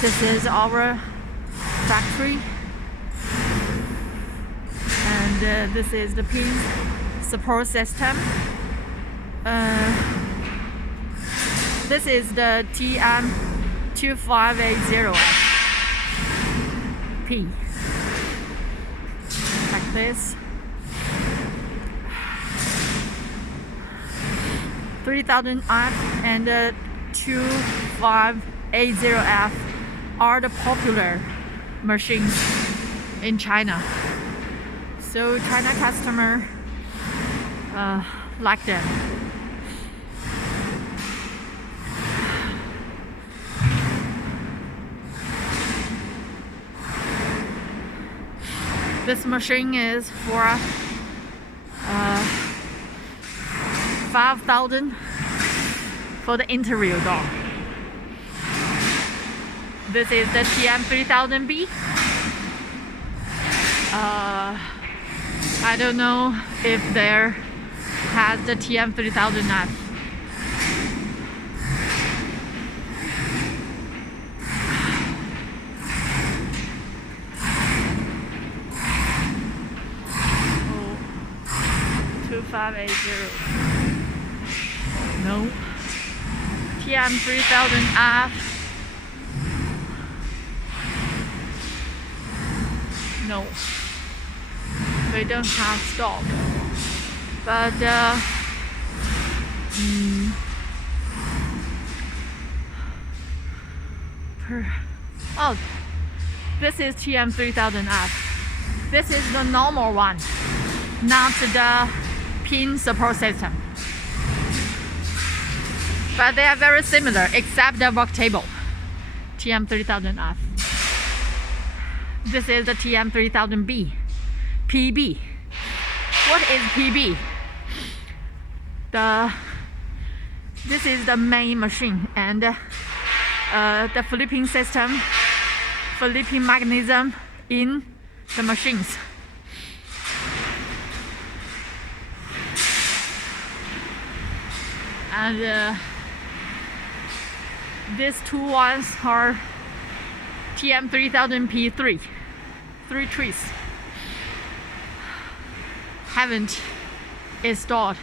This is our factory, and this is the pin support system. This is the TM2580P, like this. 3000F and 2580F are the popular machines in China. So China customer like them. This machine is for 5,000 for the interior door. This is the TM3000B. I don't know if there has the TM3000F. Oh, 2580. No. TM3000F. No, we don't have stock. But oh, this is TM3000F. This is the normal one, not the pin support system. But they are very similar except the work table. TM3000F. This is the TM3000B. PB. What is PB? This is the main machine, and the flipping system, flipping mechanism in the machines. And these two ones are TM3000P3, 3 trees. Haven't installed